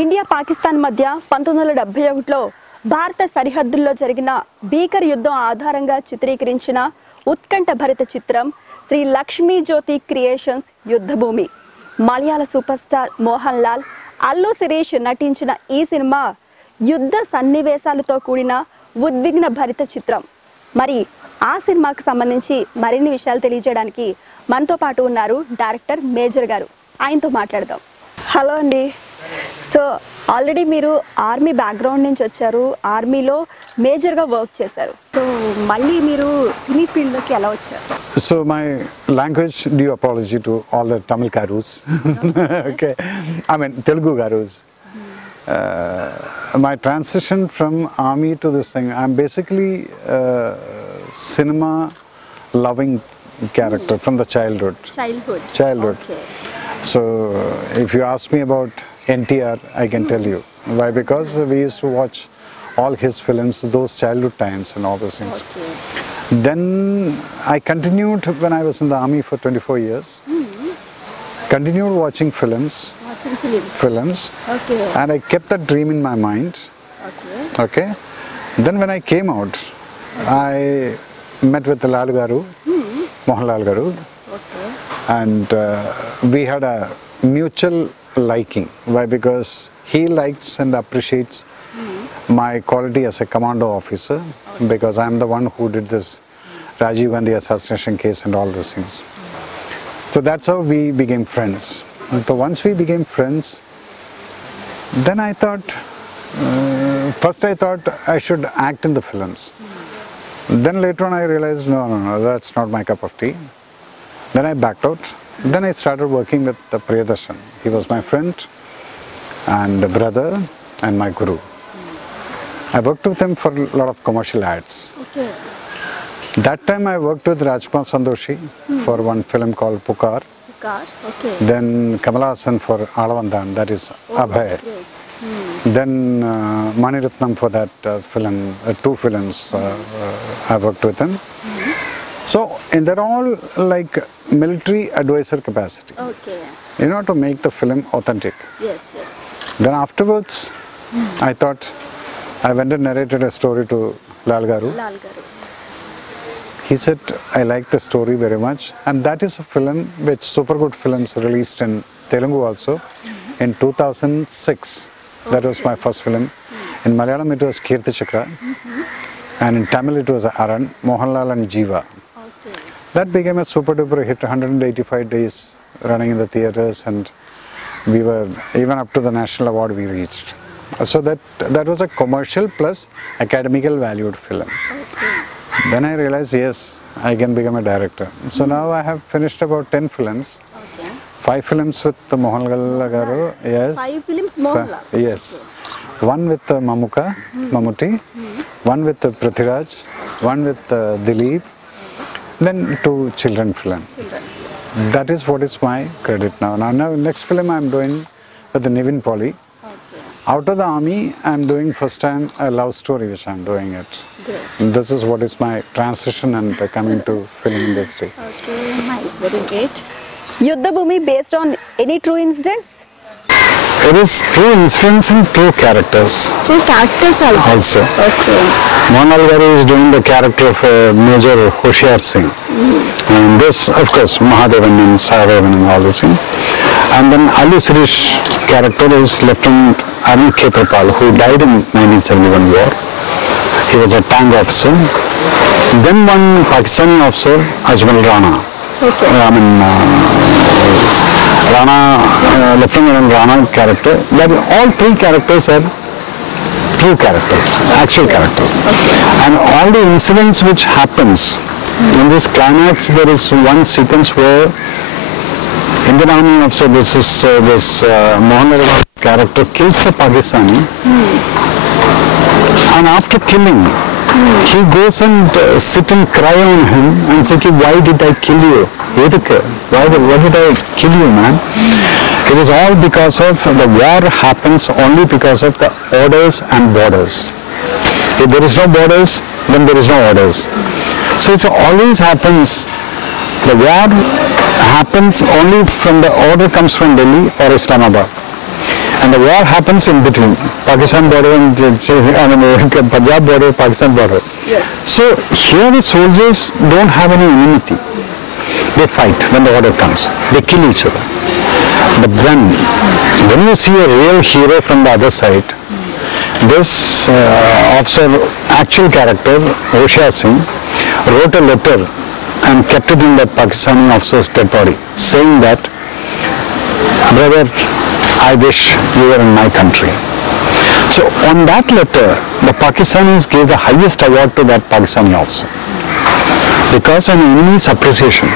India Pakistan మధ్య 1971లో భారత సరిహద్దుల్లో జరిగిన భీకర యుద్ధం ఆధారంగా చిత్రీకరించిన ఉత్కంఠ భరిత చిత్రం శ్రీ లక్ష్మీ జ్యోతి క్రియేషన్స్ యుద్ధ భూమి. మలయాళ సూపర్ స్టార్ మోహన్లాల్, అల్లు శిరీష్ నటించిన ఈ సినిమా యుద్ధ సన్నివేశాలతో కూడిన ఉద్విగ్న భరిత చిత్రం. మరి ఆ సినిమాకు సంబంధించి మరిన్ని విషయాలు తెలియజేయడానికి మనతో పాటు ఉన్నారు డైరెక్టర్ మేజర్ గారు. ఆయనతో మాట్లాడదాం. హలో అండి. సో ఆల్రెడీ మీరు ఆర్మీ బ్యాక్గ్రౌండ్ నుంచి వచ్చారు, ఆర్మీలో మేజర్గా వర్క్ చేశారు. సో మళ్ళీ మీరు సినీ ఫీల్డ్లోకి ఎలా వచ్చారు? So my language due apology to all the Tamil Garus. Okay, I mean Telugu Garus. My transition from army to this thing, I'm basically cinema loving character from the childhood. Okay. So if you ask me about NTR, I can tell you why, because we used to watch all his films, those childhood times and all those things. Okay. Then I continued when I was in the army for 24 years. Continued watching films. Okay. And I kept that dream in my mind. Okay. Then when I came out, I met with the Lalu Garu, Mohanlal Garu. Okay. And we had a mutual liking. Why? Because he likes and appreciates my quality as a commando officer, because I am the one who did this Rajiv Gandhi assassination case and all those things. So that's how we became friends. So once we became friends, then I thought, first I thought I should act in the films. Then later on I realized, no, that's not my cup of tea. Then I backed out. Then I started working with the Priyadarshan. He was my friend and brother and my guru. I worked with him for a lot of commercial ads. Okay. That time I worked with Rajkumar Sandoshi for one film called Pukar. Okay. Then Kamal Haasan for Alavandan, that is Abhay. Then Mani Ratnam for that film, two films I worked with him. So, and they're all like military advisor capacity. Okay. You know, to make the film authentic. Yes. Then afterwards, I thought, I went and narrated a story to Lal Garu. He said, I like the story very much. And that is a film which Super Good Films released in Telugu also in 2006. That was my first film. In Malayalam it was Kirti Chakra. And in Tamil it was Aran, Mohanlal and Jeeva. Okay. That became a super duper hit, 185 days running in the theatres, and we were, even up to the national award we reached. So that was a commercial plus academical valued film. Okay. Then I realized, yes, I can become a director. So now I have finished about 10 films. Okay. 5 films with Mohanlal Garu, yes. 5 films Mohanlal? Yes. Okay. One with Mammootty, one with Prithviraj, one with Dilip, then 2 children films. That is what is my credit now. Now next film I am doing with the Nivin Polly. Okay. Out of the army, I am doing first time a love story, which I am doing it. Great. This is what is my transition and coming to film industry. Okay, nice, very great. Yuddha Bhoomi based on any true incidents? It is true incidents and true characters. True characters also? Okay. Mohanlal Garu is doing the character of Major Hoshiar Singh. And this, of course, Mahadevan and Sahadevan and all this thing. And then Allu Sirish character is Lieutenant Arun Khetrapal, who died in 1971 war. He was a tank officer. Then one Pakistani officer, Ajmal Rana. Okay. Lieutenant Rana character. That all 3 characters are true characters, actual characters. Okay. And all the incidents which happens in this climax, there is one sequence where Indian Army officer, this Mohanlal character kills the Pakistani, and after killing, he goes and sit and cry on him and say, why did I kill you? Why did I kill you, man? It is all because of the war happens only because of the orders and borders. If there is no borders, then there is no orders. So it always happens, the war happens only from the order comes from Delhi or Islamabad. and the war happens in between Pakistan border and Punjab border, Pakistan border. Yes. So here the soldiers don't have any enmity. They fight when the order comes. They kill each other. But then, when you see a real hero from the other side, this officer, actual character, Osha Singh, wrote a letter and kept it in that Pakistani officer's dead body, saying that, brother, I wish you were in my country. So on that letter, the Pakistanis gave the highest award to that Pakistani officer, because an enemy's appreciation.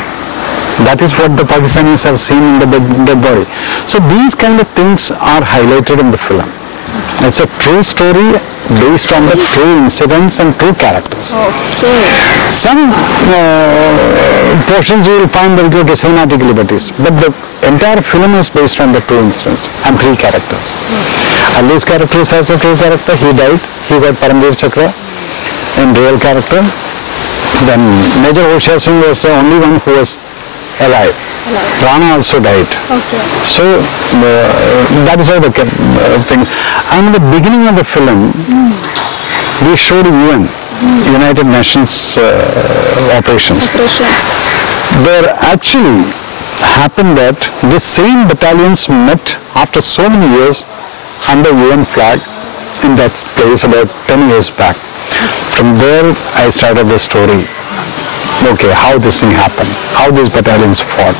That is what the Pakistanis have seen in the dead body. So these kind of things are highlighted in the film. It's a true story based on the true incidents and true characters. Okay. Some portions you will find there will be cinematic liberties, but the entire film is based on the true incidents and three characters. Allu's character is also a true character. He died. He got Paramveer Chakra in real character. Then Major Osha Singh was the only one who was alive. Rana also died. Okay. So that is how the thing. And in the beginning of the film, we showed UN, United Nations operations. There actually happened that the same battalions met after so many years under UN flag in that place about 10 years back. From there I started the story. Okay, how this thing happened, how these battalions fought.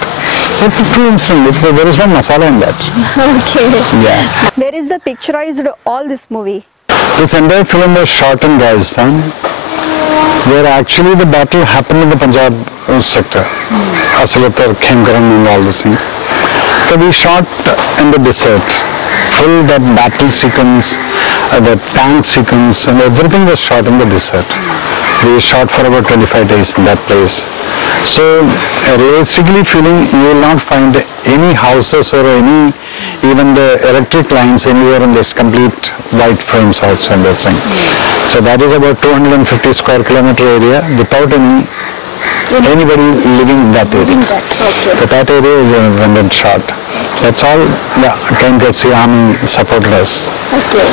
So it's a true incident. There is no masala in that. Okay. Yeah. Where is the picturized all this movie? This entire film was shot in Rajasthan, where actually the battle happened in the Punjab sector. Asalatar, Khemkaran and all these things. So we shot in the desert. Full that battle sequence, the tank sequence and everything was shot in the desert. We shot for about 25 days in that place. So realistically feeling you will not find any houses or any, even the electric lines anywhere in this complete white frames also in this thing. So that is about 250 square kilometer area without anybody living in that area. Okay. So that area is when shot. That's all the KMKC army supported us. Okay.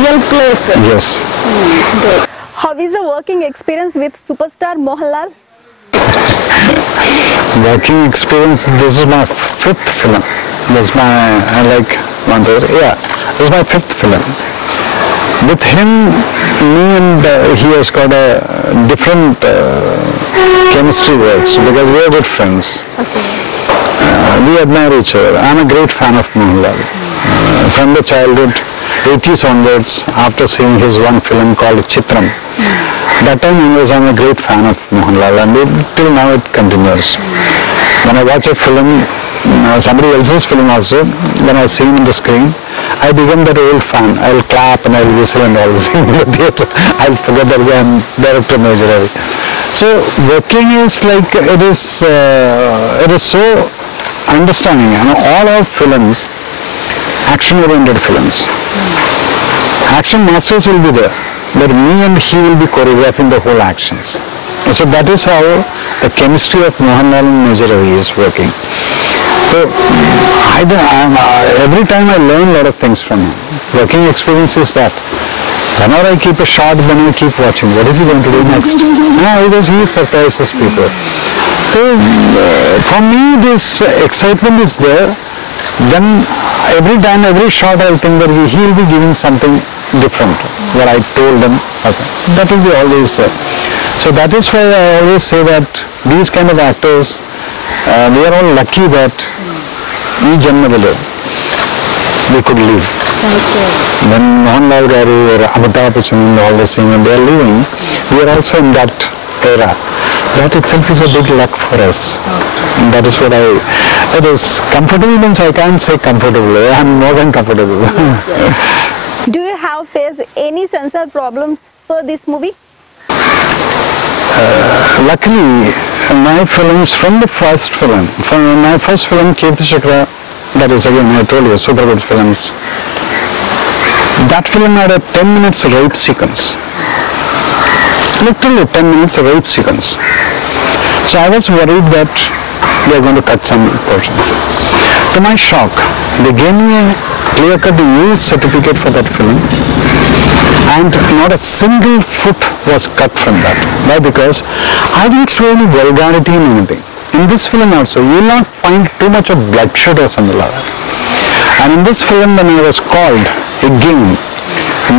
Real place. Yes. Good. How is the working experience with superstar Mohanlal? Working experience, this is my fifth film. This is my, this is my fifth film. With him, me and he has got a different chemistry works because we are good friends. Okay. We admire each other. I am a great fan of Mohanlal. From the childhood, 80s onwards, after seeing his one film called Chitram, that time I'm a great fan of Mohanlal and till now it continues. When I watch a film, somebody else's film also, when I see him on the screen, I become that old fan. I'll clap and I'll whistle and all this in the theatre. I'll forget that I'm director Major Ravi. So working is like, it is so understanding. All our films, action-oriented films. Action masters will be there, but me and he will be choreographing the whole actions. So that is how the chemistry of Mohanlal and Major Ravi is working. So every time I learn a lot of things from him. Working experience is that. Whenever I keep a shot, then I keep watching. What is he going to do next? Because he surprises people. So for me, this excitement is there. Then every time, every shot, I think that he will be giving something different. What I told him, okay, that will be always there. So that is why I always say that these kind of actors, we are all lucky that we could live. Okay. When Mohanlal Garu or Amitabh Bachchan and all the same, when they are living, we are also in that era. That itself is a big luck for us. And that is what it is comfortable means I can't say comfortable. I am more than comfortable. Yes, yes. Do you have faced any censor problems for this movie? Luckily, my films from the first film, Kirti Chakra, that is again I told you, super good films. That film had a 10 minutes rape sequence. Literally 10 minutes rape sequence. So I was worried that they are going to cut some portions. To my shock, they gave me a clear-cut use certificate for that film, and not a single foot was cut from that. Why? Because I didn't show any vulgarity in anything. In this film also, you will not find too much of bloodshed or something like that. And in this film, when I was called again,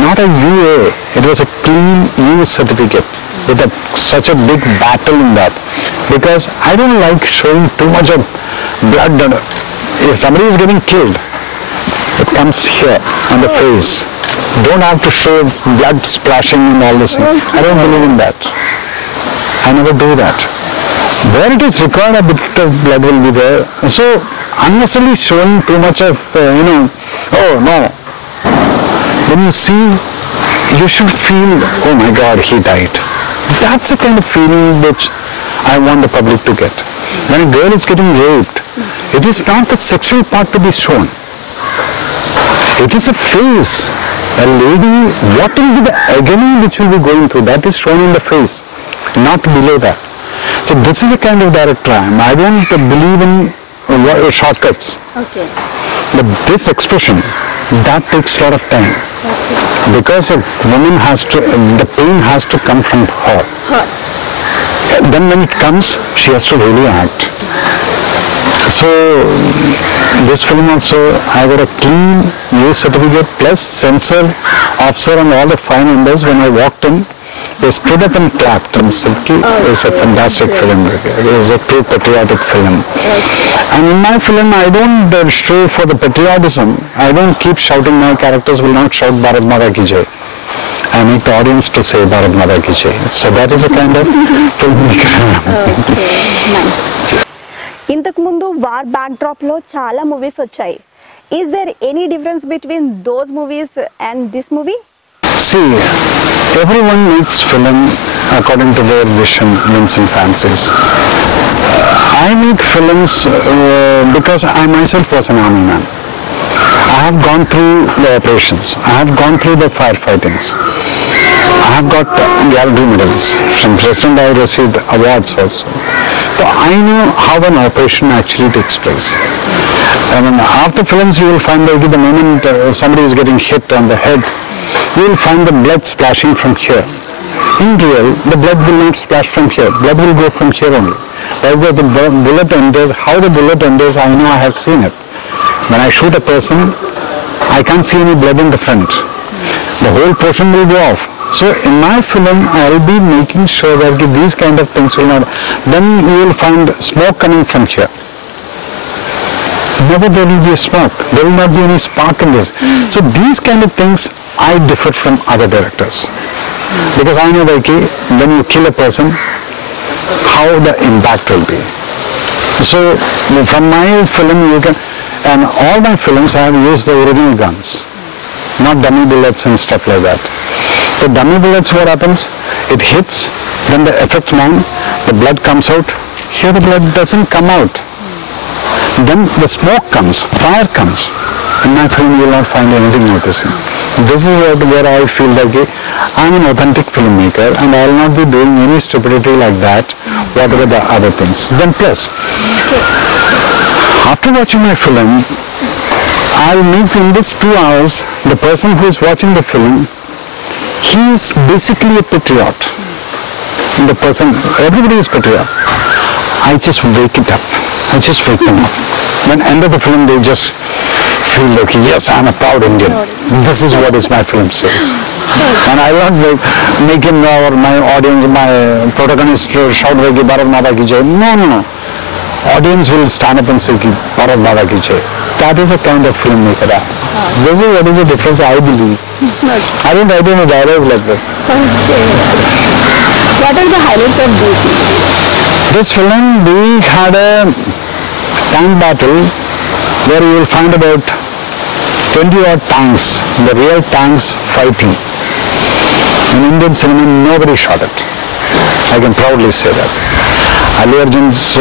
not a UA, it was a clean use certificate with such a big battle in that. Because I don't like showing too much of blood. If somebody is getting killed, it comes here on the face. Don't have to show blood splashing and all this thing. I don't believe in that. I never do that. Where it is required, a bit of blood will be there. So unnecessarily showing too much of, oh no. When you see, you should feel, oh my God, he died. That's the kind of feeling which I want the public to get. When a girl is getting raped, it is not the sexual part to be shown. It is a face. A lady, what will be the agony which will be going through, that is shown in the face, not below that. So this is the kind of director I am. I don't believe in shortcuts. Okay. But this expression, that takes a lot of time. Okay. Because a woman has to, the pain has to come from her. Then when it comes, she has to really act. So this film also, I got a clean use certificate plus censor officer and all the 5 members. When I walked in, they stood up and clapped and said, it's a fantastic film. It is a true patriotic film. And in my film, I don't show for the patriotism. I don't keep shouting. My characters will not shout Bharat Mata Ki Jai. I make the audience to say Bharat Mata Ki Jai. So that is a kind of filmmaker. Okay, nice. ఇంతకు ముందు war backdrop లో చాలా movies వచ్చాయి. Is there any difference between those movies and this movie? See, everyone makes film according to their vision, whims and fancies. I make films because I myself was an army man. I have gone through the operations. I have gone through the firefightings. I have got gallantry medals. From President I received awards also. So I know how an operation actually takes place. I mean, after films you will find that the moment somebody is getting hit on the head, you will find the blood splashing from here. In real, the blood will not splash from here. Blood will go from here only. Where the bullet enters, how the bullet enters, I know, I have seen it. When I shoot a person, I can't see any blood in the front. The whole portion will go off. So in my film, I will be making sure that these kind of things will not. Then you will find smoke coming from here. Never there will be a smoke. There will not be any spark in this. So these kind of things I differ from other directors. Because I know that when you kill a person, how the impact will be. So from my film you can, and all my films I have used the original guns, not dummy bullets and stuff like that. So dummy bullets, what happens? It hits, then the effect man, the blood comes out. Here the blood doesn't come out. Then the smoke comes, fire comes. In my film you will not find anything like this. This is where I feel like I am an authentic filmmaker and I will not be doing any stupidity like that, whatever the other things. Then plus, after watching my film, I will make in this 2 hours, the person who is watching the film, he is basically a patriot. The person, everybody is patriot. I just wake it up. I just wake them up. When end of the film, they just feel like, yes, I am a proud Indian. This is what is my film says. And I will not make him or my audience, my protagonist shout like Bharat Mata Ki Jai. No. Audience will stand up and say Bharat Mata Ki Jai. That is a kind of filmmaker. This is what is the difference I believe. I don't write any dialogue like that. Okay. What are the highlights of this movie? This film, we had a tank battle where you will find about 20 odd tanks, the real tanks fighting. In Indian cinema, nobody shot it. I can proudly say that. Allu Arjun's,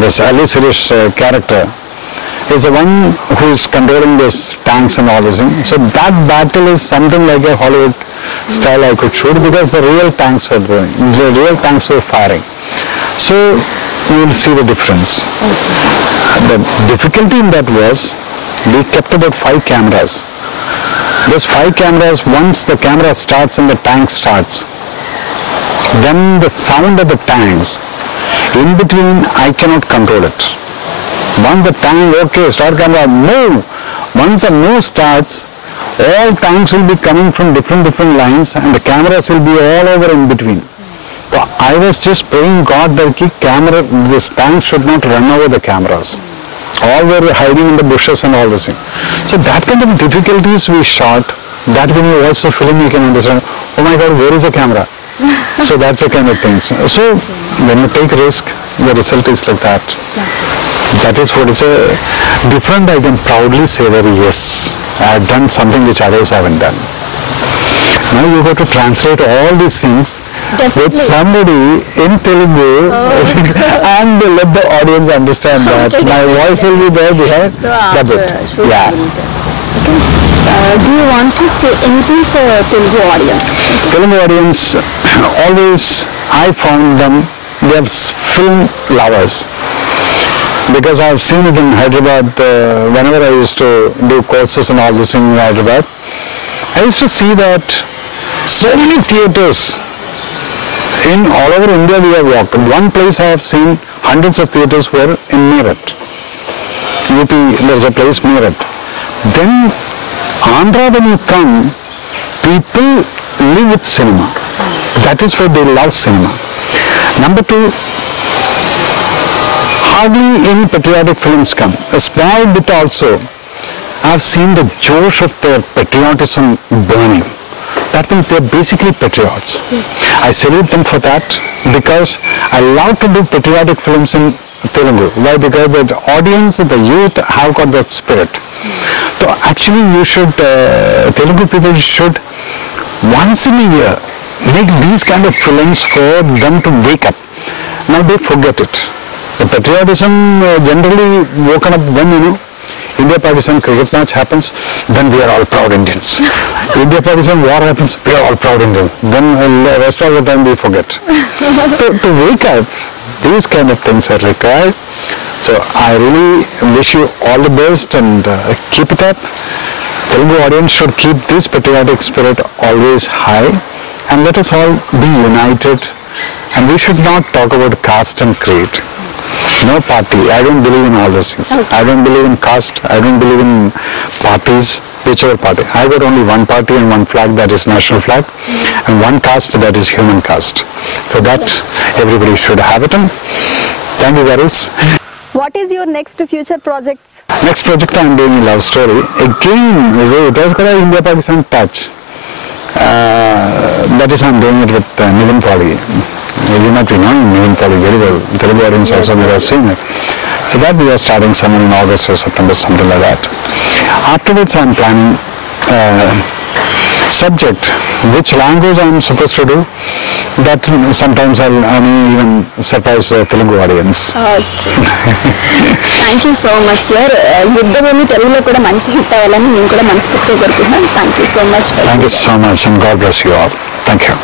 this Allu Sirish character is the one who is controlling this tanks and all this thing. So that battle is something like a Hollywood style I could shoot because the real tanks were going, the real tanks were firing. So you will see the difference. The difficulty in that was we kept about 5 cameras. Those 5 cameras, once the camera starts and the tank starts, then the sound of the tanks, in between I cannot control it. Once the tank, okay, start camera, move. Once the move starts, all tanks will be coming from different lines and the cameras will be all over in between. So I was just praying God that this tank should not run over the cameras. All were hiding in the bushes and all this thing. So that kind of difficulties we shot, that when you watch the film you can understand, oh my God, where is the camera? So that's the kind of things. So when you take risk, the result is like that. That is what is a different. I can proudly say that yes, I have done something which others haven't done. Now you have to translate all these things with somebody in Telugu and let the audience understand that my voice will be there behind. So that's it. Yeah. Do you want to say anything for Telugu audience? Telugu audience, always I found them, they are film lovers. Because I have seen it in Hyderabad, whenever I used to do courses and all this in Hyderabad, I used to see that so many theatres in all over India we have walked. One place I have seen hundreds of theatres were in Meerut. UP, there is a place Meerut. Then Andhra, when you come, people live with cinema. That is why they love cinema. Number 2, hardly any patriotic films come. A small bit also, I have seen the josh of their patriotism burning. That means they are basically patriots. Yes. I salute them for that because I love to do patriotic films in Telugu. Why? Because the audience, the youth have got that spirit. So actually you should, Telugu people should once in a year make these kind of films for them to wake up. Now they forget it. The patriotism generally woken up when, India-Pakistan cricket match happens, then we are all proud Indians. India-Pakistan war happens, we are all proud Indians. Then the rest of the time we forget. To wake up, these kind of things are required. So I really wish you all the best and keep it up. Telugu audience should keep this patriotic spirit always high and let us all be united. And we should not talk about caste and creed. No party. I don't believe in all those things. Okay. I don't believe in caste. I don't believe in parties, whichever party. I got only one party and one flag, that is national flag, and one caste, that is human caste. So that everybody should have it. And thank you, guys. What is your next future projects? Next project I am doing a love story. Again, it has got an India-Pakistan touch. That is I am doing it with Nivin Pauly. You might be knowing Nivin Pauly very well. Telugu audience also may have seen it. So that we are starting somewhere in August or September, something like that. Afterwards I am planning subject, which language I am supposed to do. That sometimes I may even surprise the Telugu audience. Thank you so much sir. యుద్ధ భూమి తెలుగులో కూడా మంచి hit అవ్వాలని నేను కూడా మనస్ఫూర్తిగా కోరుకుంటున్నాను. Thank you so much. Thank you so much and God bless you all. Thank you.